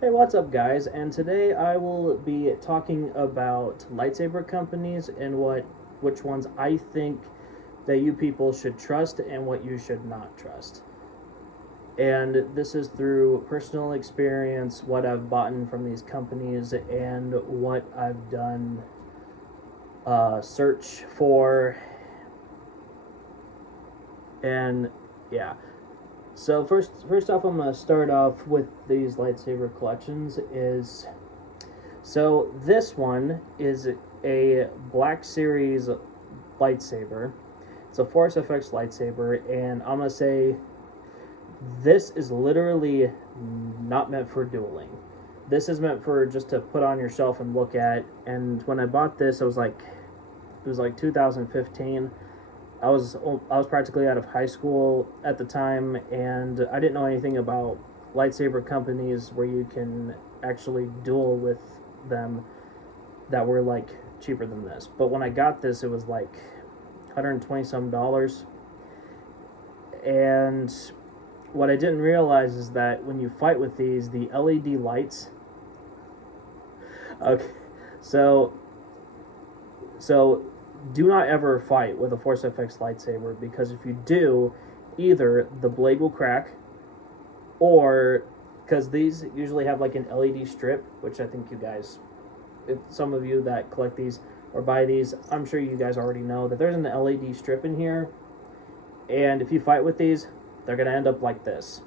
Hey, what's up, guys? And today I will be talking about lightsaber companies and which ones I think that you people should trust and what you should not trust. And this is through personal experience, what I've bought from these companies, and what I've done search for. And yeah, so first off, I'm gonna start off with these lightsaber collections. So this one is a Black Series lightsaber. It's a Force FX lightsaber, and I'm gonna say this is literally not meant for dueling. This is meant for just to put on your shelf and look at. And when I bought this, it was like 2015. I was practically out of high school at the time, and I didn't know anything about lightsaber companies where you can actually duel with them that were like cheaper than this. But when I got this, it was like 120 some dollars. And what I didn't realize is that when you fight with these, the LED lights. Okay, so so do not ever fight with a Force FX lightsaber, because if you do, either the blade will crack, or because these usually have like an LED strip, which I think you guys, if some of you that collect these or buy these, I'm sure you guys already know that there's an LED strip in here, and if you fight with these, they're gonna end up like this.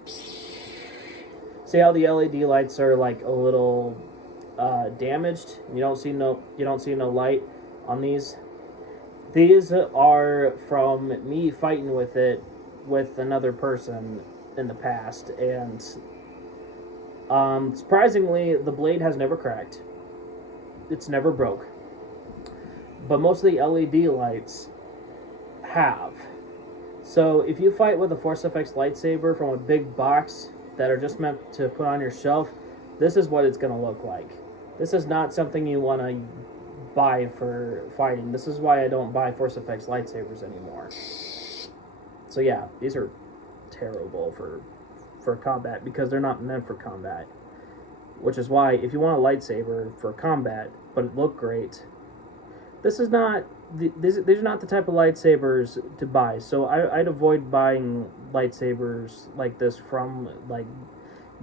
See how the LED lights are like a little damaged? You don't see no light on these. These are from me fighting with it with another person in the past, and surprisingly, the blade has never cracked. It's never broke. But most of the LED lights have. So if you fight with a Force FX lightsaber from a big box that are just meant to put on your shelf, this is what it's going to look like. This is not something you want to buy for fighting. This is why I don't buy Force FX lightsabers anymore. So yeah, these are terrible for combat, because they're not meant for combat. Which is why if you want a lightsaber for combat but it look great, this is not these are not the type of lightsabers to buy. So I'd avoid buying lightsabers like this from like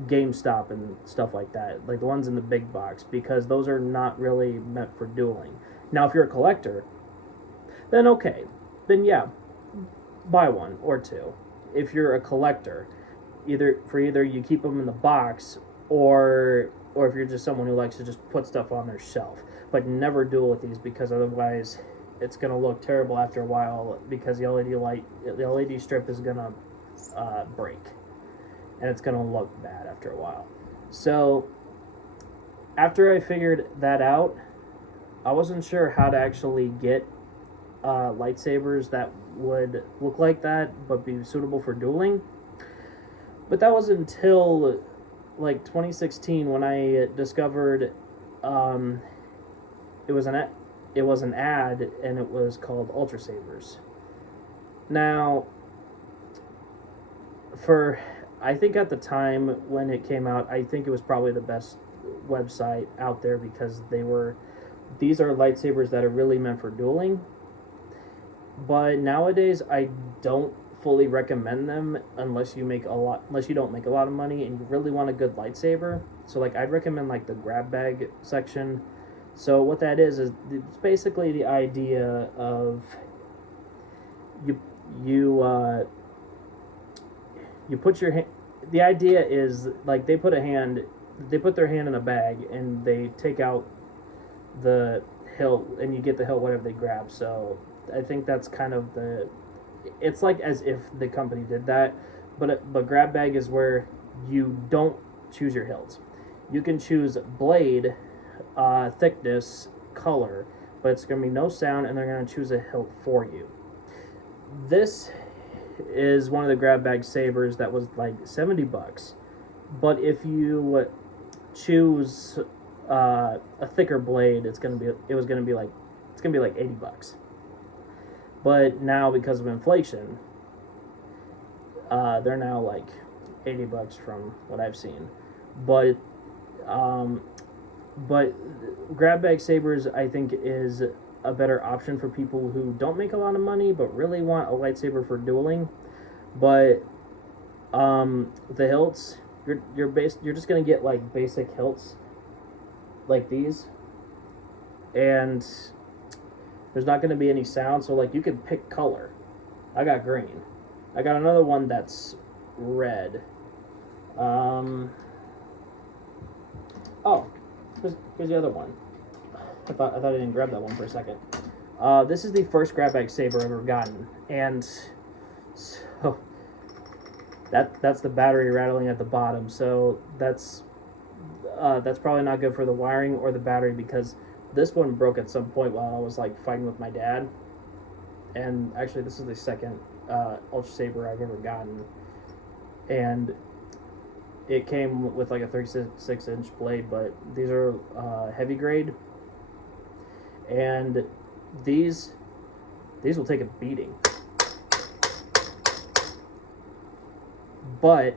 GameStop and stuff like that, like the ones in the big box, because those are not really meant for dueling. Now, if you're a collector, then okay, then yeah, buy one or two. If you're a collector, either you keep them in the box, or if you're just someone who likes to just put stuff on their shelf, but never duel with these, because otherwise it's gonna look terrible after a while, because the LED strip is gonna break, and it's gonna look bad after a while. So after I figured that out, I wasn't sure how to actually get lightsabers that would look like that but be suitable for dueling. But that was until like 2016 when I discovered it was an ad, and it was called Ultra Sabers. Now, for I think at the time when it came out, I think it was probably the best website out there, because these are lightsabers that are really meant for dueling. But nowadays, I don't fully recommend them unless you don't make a lot of money and you really want a good lightsaber. So like I'd recommend like the grab bag section. So what that is it's basically the idea of you put your hand. The idea is like they put their hand in a bag, and they take out the hilt, and you get the hilt whatever they grab. So I think that's kind of it's like as if the company did that, but grab bag is where you don't choose your hilt. You can choose blade, thickness, color, but it's going to be no sound, and they're going to choose a hilt for you. This is one of the grab bag sabers that was like $70, but if you choose a thicker blade, it's going to be like $80. But now, because of inflation, they're now like $80 from what I've seen. But But grab bag sabers, I think, is a better option for people who don't make a lot of money but really want a lightsaber for dueling. But the hilts, you're just gonna get like basic hilts like these, and there's not gonna be any sound. So like you can pick color. I got green. I got another one that's red. Oh, here's the other one. I thought I didn't grab that one for a second. This is the first grab bag saber I've ever gotten, and so that's the battery rattling at the bottom. So that's probably not good for the wiring or the battery, because this one broke at some point while I was like fighting with my dad. And actually, this is the second Ultra Saber I've ever gotten, and it came with like a 36-inch blade, but these are heavy grade, and these will take a beating. But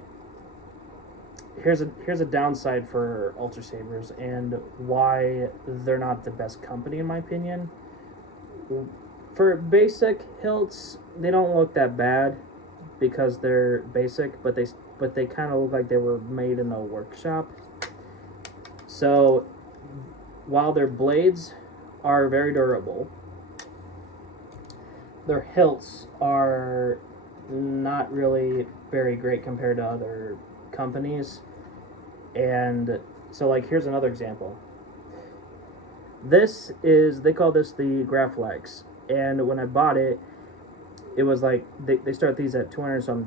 here's a downside for Ultra Sabers and why they're not the best company in my opinion. For basic hilts, they don't look that bad because they're basic, but they kind of look like they were made in a workshop. So while their blades are very durable, their hilts are not really very great compared to other companies. And so like here's another example. This is, they call this the Graflex, and when I bought it, it was like they start these at $200 some,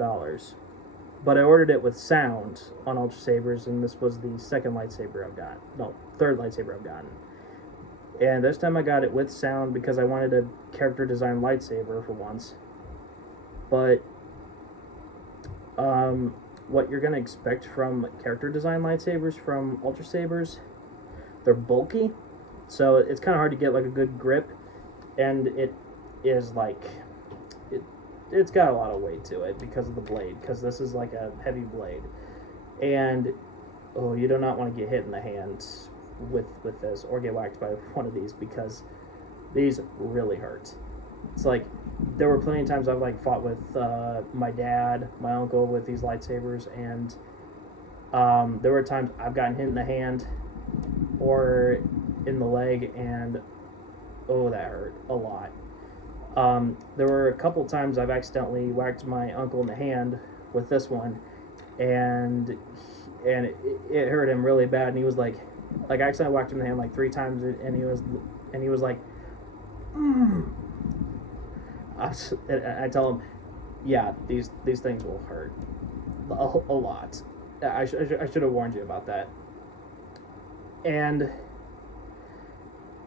but I ordered it with sound on Ultra Sabers, and this was the second lightsaber I've got, no, third lightsaber I've gotten. And this time I got it with sound because I wanted a character design lightsaber for once. But what you're gonna expect from character design lightsabers from Ultra Sabers, they're bulky, so it's kind of hard to get like a good grip, and it is like it's got a lot of weight to it because of the blade, because this is like a heavy blade, and oh, you do not want to get hit in the hand with this or get whacked by one of these, because these really hurt. It's like there were plenty of times I've like fought with my dad, my uncle with these lightsabers, and there were times I've gotten hit in the hand or in the leg, and oh, that hurt a lot. There were a couple times I've accidentally whacked my uncle in the hand with this one, and it hurt him really bad, and he was like I accidentally whacked him in the hand like 3 times, and he was like, I tell him, yeah, these things will hurt a lot. I should have warned you about that. And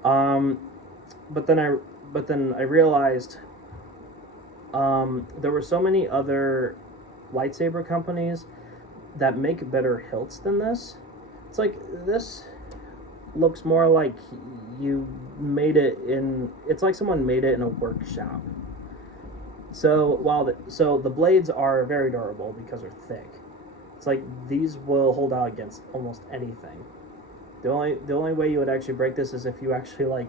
but then I realized there were so many other lightsaber companies that make better hilts than this. It's like this looks more like you made it in. It's like someone made it in a workshop. So so the blades are very durable because they're thick. It's like these will hold out against almost anything. The only way you would actually break this is if you actually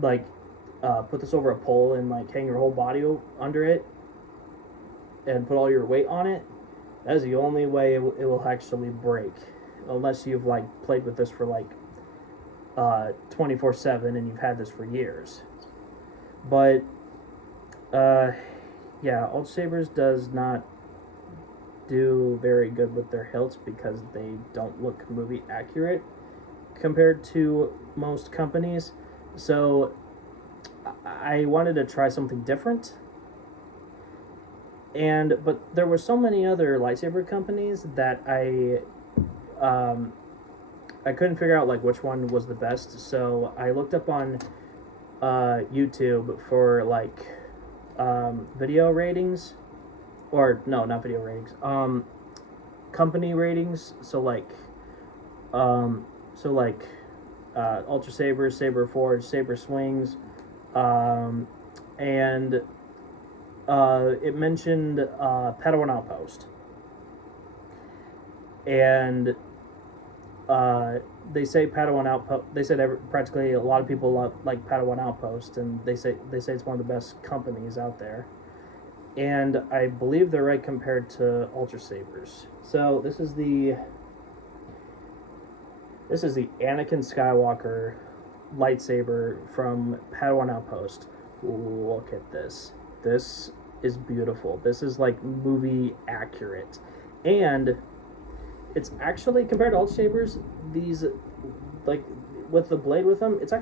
put this over a pole and like hang your whole body under it and put all your weight on it. That is the only way it will actually break, unless you've like played with this for like 24/7 and you've had this for years. But yeah, Ultra Sabers does not do very good with their hilts because they don't look movie accurate compared to most companies. So I wanted to try something different, but there were so many other lightsaber companies that I couldn't figure out like which one was the best. So I looked up on YouTube for like video ratings, or no, not video ratings, company ratings. So like Ultra Sabers, Saber Forge, Saber Swings, and it mentioned Padawan Outpost, and they say Padawan Outpost. They said practically a lot of people like Padawan Outpost, and they say it's one of the best companies out there. And I believe they're right compared to Ultra Sabers. So this is the Anakin Skywalker lightsaber from Padawan Outpost. Look at this. This is beautiful. This is like movie accurate, and it's actually, compared to Ultra Sabers, these, like, with the blade with them, it's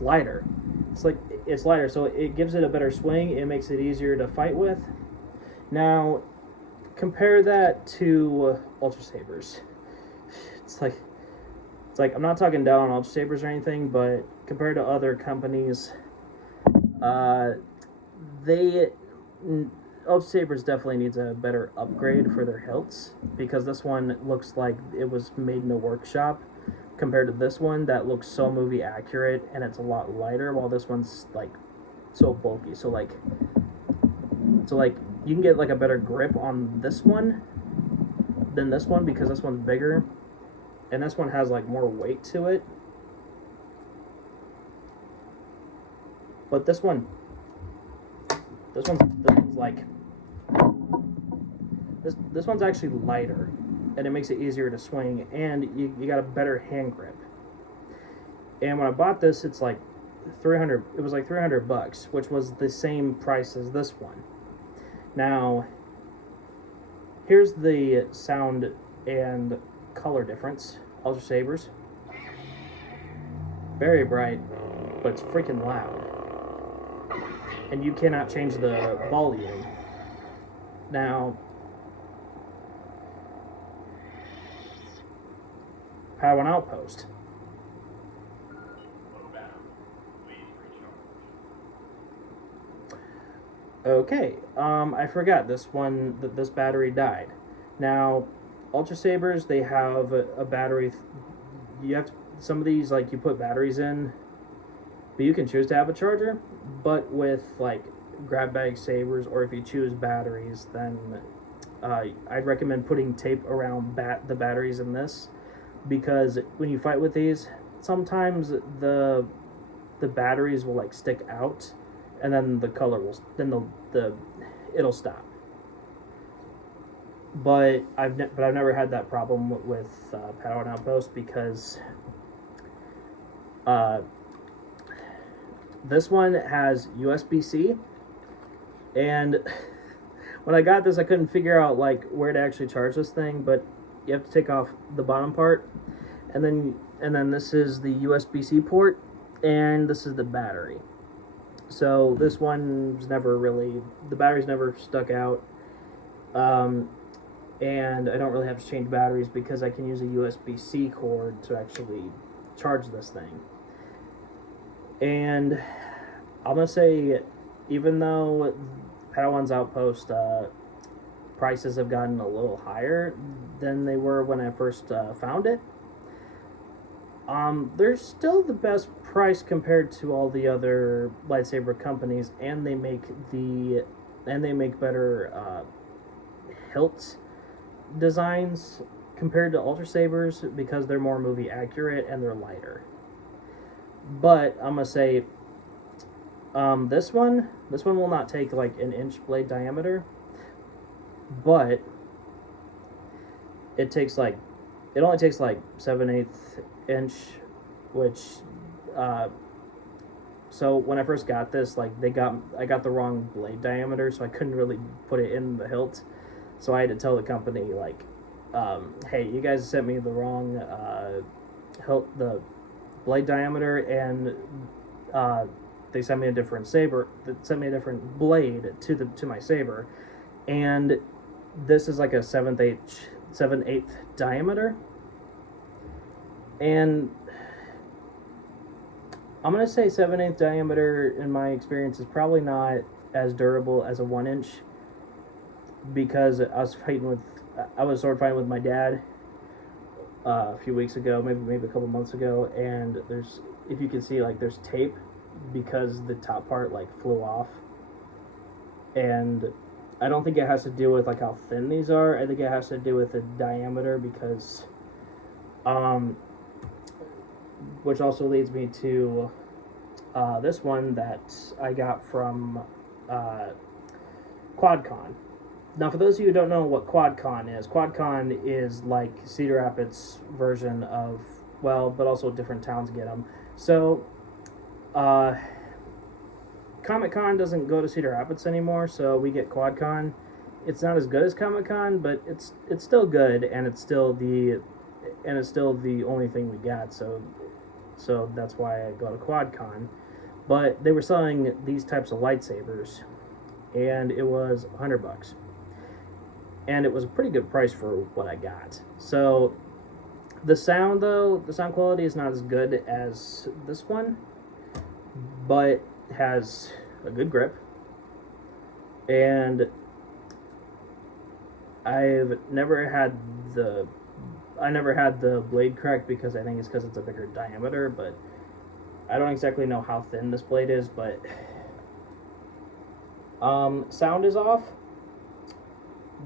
lighter. It's lighter, so it gives it a better swing. It makes it easier to fight with. Now, compare that to Ultra Sabers. It's like I'm not talking down on Ultra Sabers or anything, but compared to other companies, Ultra Sabers definitely needs a better upgrade for their hilts, because this one looks like it was made in a workshop compared to this one that looks so movie accurate, and it's a lot lighter, while this one's like so bulky. So like you can get like a better grip on this one than this one, because this one's bigger and this one has like more weight to it. But this one's like, this one's actually lighter, and it makes it easier to swing, and you got a better hand grip. And when I bought this, it's like $300. It was like $300, which was the same price as this one. Now, here's the sound and color difference. Ultra Sabers, very bright, but it's freaking loud, and you cannot change the volume. Now, Padawan Outpost. Okay, I forgot this one, that this battery died. Now, Ultra Sabers, they have a battery. You have to, some of these, like, you put batteries in, but you can choose to have a charger. But with like grab bag sabers, or if you choose batteries, then I'd recommend putting tape around the batteries in this, because when you fight with these, sometimes the batteries will like stick out, and then the color will it'll stop. But I've never had that problem with Padawan Outpost, because this one has USB-C, and when I got this, I couldn't figure out like where to actually charge this thing, but you have to take off the bottom part, and then this is the USB-C port, and this is the battery. So this one's never really, the battery's never stuck out, and I don't really have to change batteries, because I can use a USB-C cord to actually charge this thing. And I'm going to say, even though Padawan's Outpost prices have gotten a little higher than they were when I first found it, they're still the best price compared to all the other lightsaber companies, and they make better hilt designs compared to Ultra Sabers, because they're more movie accurate and they're lighter. But I'm gonna say, this one will not take like an inch blade diameter, but it only takes like 7/8 inch, which so when I first got this, like I got the wrong blade diameter, so I couldn't really put it in the hilt. So I had to tell the company, like, hey, you guys sent me the wrong hilt, the blade diameter, and they sent me a different saber. They sent me a different blade to my saber, and this is like a 7/8 diameter, and I'm gonna say 7/8 diameter, in my experience, is probably not as durable as a 1-inch, because I was sword fighting with my dad a few weeks ago, maybe a couple months ago, and if you can see, like, there's tape, because the top part like flew off, and I don't think it has to do with like how thin these are. I think it has to do with the diameter, because Um, which also leads me to this one that I got from QuadCon. Now, for those of you who don't know what QuadCon is like Cedar Rapids' version of, well, but also different towns get them. So, Comic-Con doesn't go to Cedar Rapids anymore, so we get QuadCon. It's not as good as Comic-Con, but it's still good, and it's still the only thing we got. So that's why I go to QuadCon. But they were selling these types of lightsabers, and it was $100. And it was a pretty good price for what I got. So the sound quality is not as good as this one, but has a good grip. And I never had the blade crack because I think it's because it's a bigger diameter, but I don't exactly know how thin this blade is, but sound is off.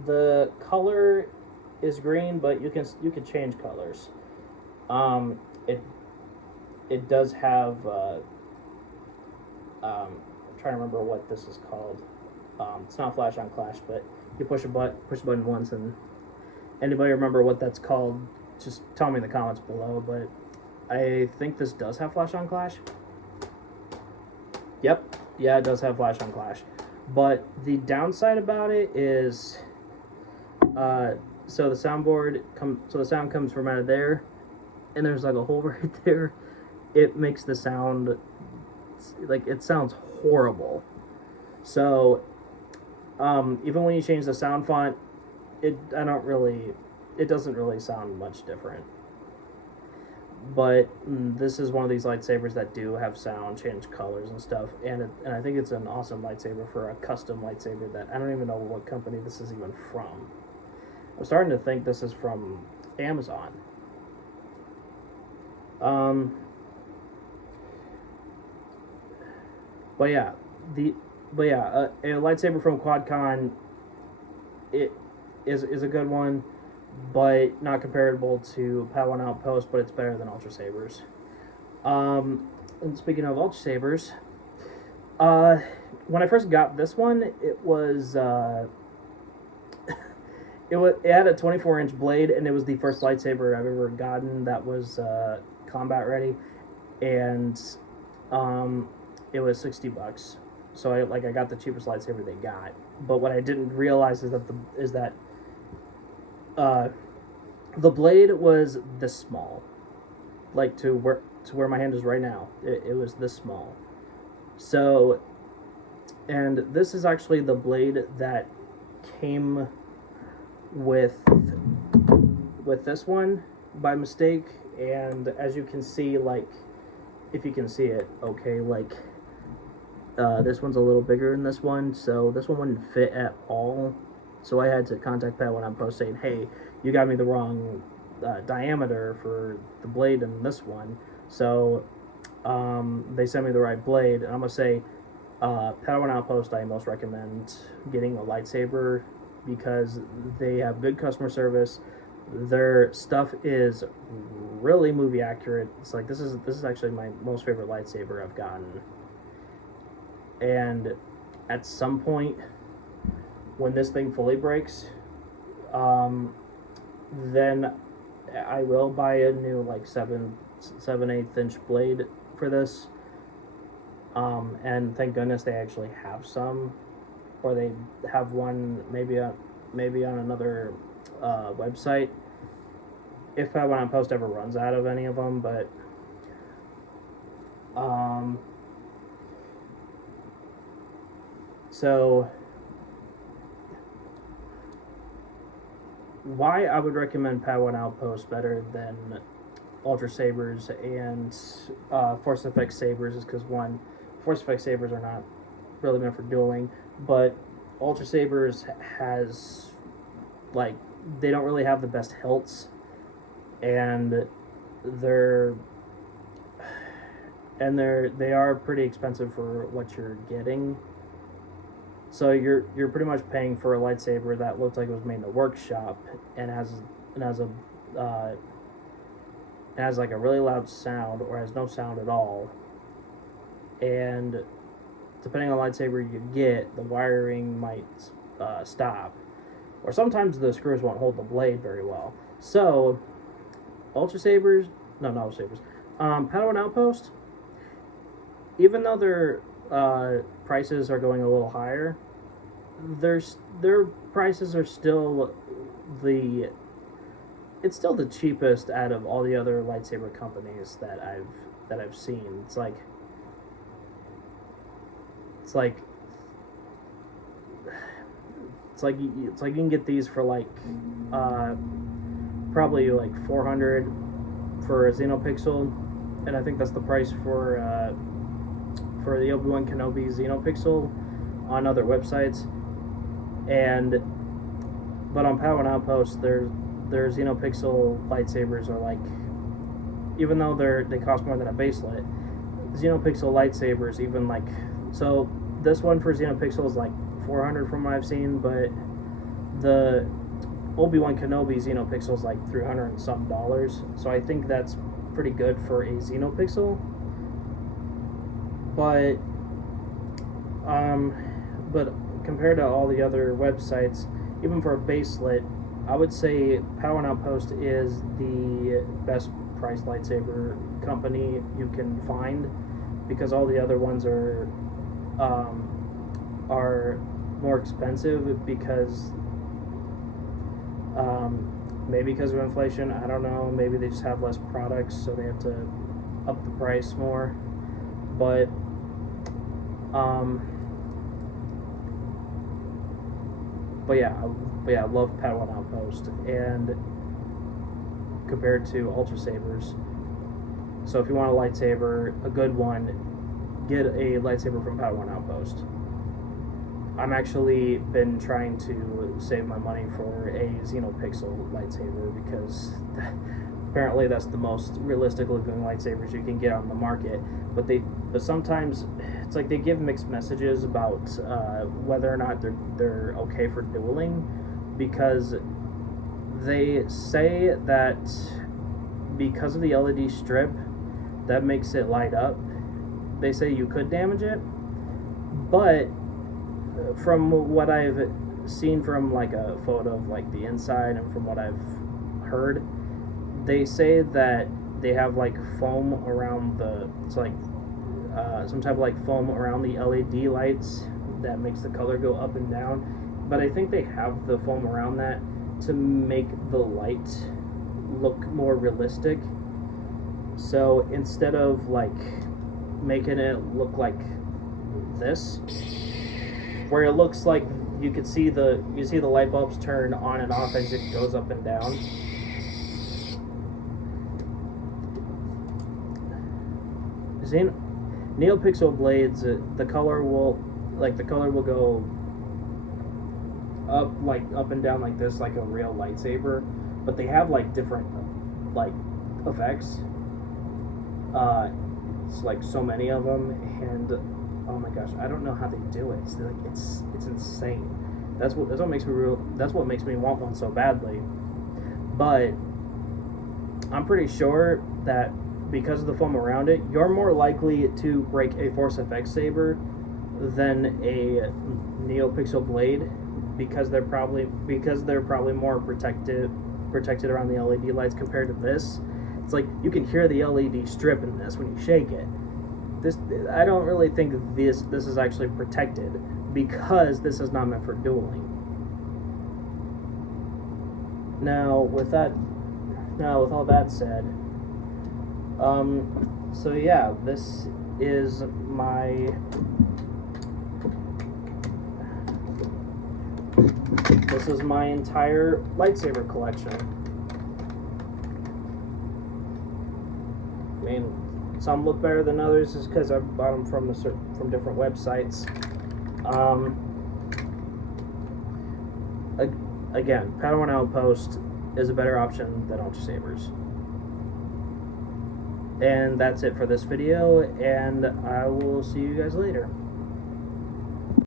The color is green, but you can change colors. It does have I'm trying to remember what this is called. It's not flash on clash, but you push the button once, and anybody remember what that's called, just tell me in the comments below. But I think this does have flash on clash. Yep, yeah, it does have flash on clash. But the downside about it is, so the sound comes from out of there, and there's like a hole right there. It makes the sound, like, it sounds horrible. So, even when you change the sound font, it doesn't really sound much different. But this is one of these lightsabers that do have sound, change colors and stuff, and I think it's an awesome lightsaber for a custom lightsaber that I don't even know what company this is even from. I'm starting to think this is from Amazon. But yeah, a lightsaber from QuadCon, it is a good one, but not comparable to Padawan Outpost, but it's better than Ultra Sabers. And speaking of Ultra Sabers, when I first got this one, it was it had a 24-inch blade, and it was the first lightsaber I've ever gotten that was combat ready, and it was $60. So I got the cheapest lightsaber they got. But what I didn't realize is that the blade was this small, like to where my hand is right now. It was this small. So, and this is actually the blade that came with this one by mistake. And as you can see, like, if you can see it, okay, like, this one's a little bigger than this one, so this one wouldn't fit at all. So I had to contact Padawan Outpost saying, hey, you got me the wrong diameter for the blade in this one. So they sent me the right blade, and I'm gonna say, Padawan Outpost, I most recommend getting a lightsaber because they have good customer service. Their stuff is really movie accurate. It's like this is actually my most favorite lightsaber I've gotten. And at some point, when this thing fully breaks, then I will buy a new like 7/8 inch blade for this. And thank goodness they actually have some, or they have one maybe on another website. If Padawan Outpost ever runs out of any of them, but so why I would recommend Padawan Outpost better than Ultra Sabers and Force Effects Sabers is because, one, Force Effects Sabers are not really meant for dueling, but Ultra Sabers has, like, they don't really have the best hilts, and they are pretty expensive for what you're getting. So you're pretty much paying for a lightsaber that looks like it was made in a workshop and has a it has like a really loud sound or has no sound at all. And depending on the lightsaber you get, the wiring might stop. Or sometimes the screws won't hold the blade very well. So, Ultra Sabers, no, not Ultra Sabers, Padawan Outpost, even though their prices are going a little higher, their prices are still it's still the cheapest out of all the other lightsaber companies that I've seen. It's like you can get these for like probably like 400 for a Xenopixel, and I think that's the price for the Obi-Wan Kenobi Xenopixel on other websites. But on Padawan Outpost, their Xenopixel lightsabers are like, even though they cost more than a baselit, Xenopixel lightsabers even like, so this one for Xenopixel is like 400 from what I've seen, but the Obi-Wan Kenobi Xenopixel is like $300 and something. So I think that's pretty good for a Xenopixel. But compared to all the other websites, even for a baselit, I would say Padawan Outpost is the best priced lightsaber company you can find, because all the other ones are more expensive because maybe because of inflation, I don't know, maybe they just have less products so they have to up the price more. But yeah, I love Padawan Outpost, and compared to Ultra Sabers. So if you want a lightsaber, a good one, get a lightsaber from Padawan Outpost. I'm actually been trying to save my money for a Xenopixel lightsaber because apparently that's the most realistic looking lightsabers you can get on the market. But sometimes it's like they give mixed messages about whether or not they're okay for dueling, because they say that because of the LED strip that makes it light up, they say you could damage it, but from what I've seen from like a photo of like the inside and from what I've heard, they say that they have like foam around some type of like foam around the LED lights that makes the color go up and down. But I think they have the foam around that to make the light look more realistic. So instead of like making it look like this, where it looks like you see the light bulbs turn on and off as it goes up and down. NeoPixel blades, the color will go up and down like this, like a real lightsaber, but they have like different like effects. It's like so many of them, and oh my gosh, I don't know how they do it. It's insane. That's what makes me want one so badly. But I'm pretty sure that because of the foam around it, you're more likely to break a Force FX saber than a NeoPixel blade, because they're probably more protected around the LED lights compared to this. It's like you can hear the LED strip in this when you shake it. I don't really think this is actually protected, because this is not meant for dueling. Now with all that said, so yeah, this is my entire lightsaber collection. I mean, some look better than others just because I bought them from different websites. Again, Padawan Outpost is a better option than Ultra Sabers. And that's it for this video, and I will see you guys later.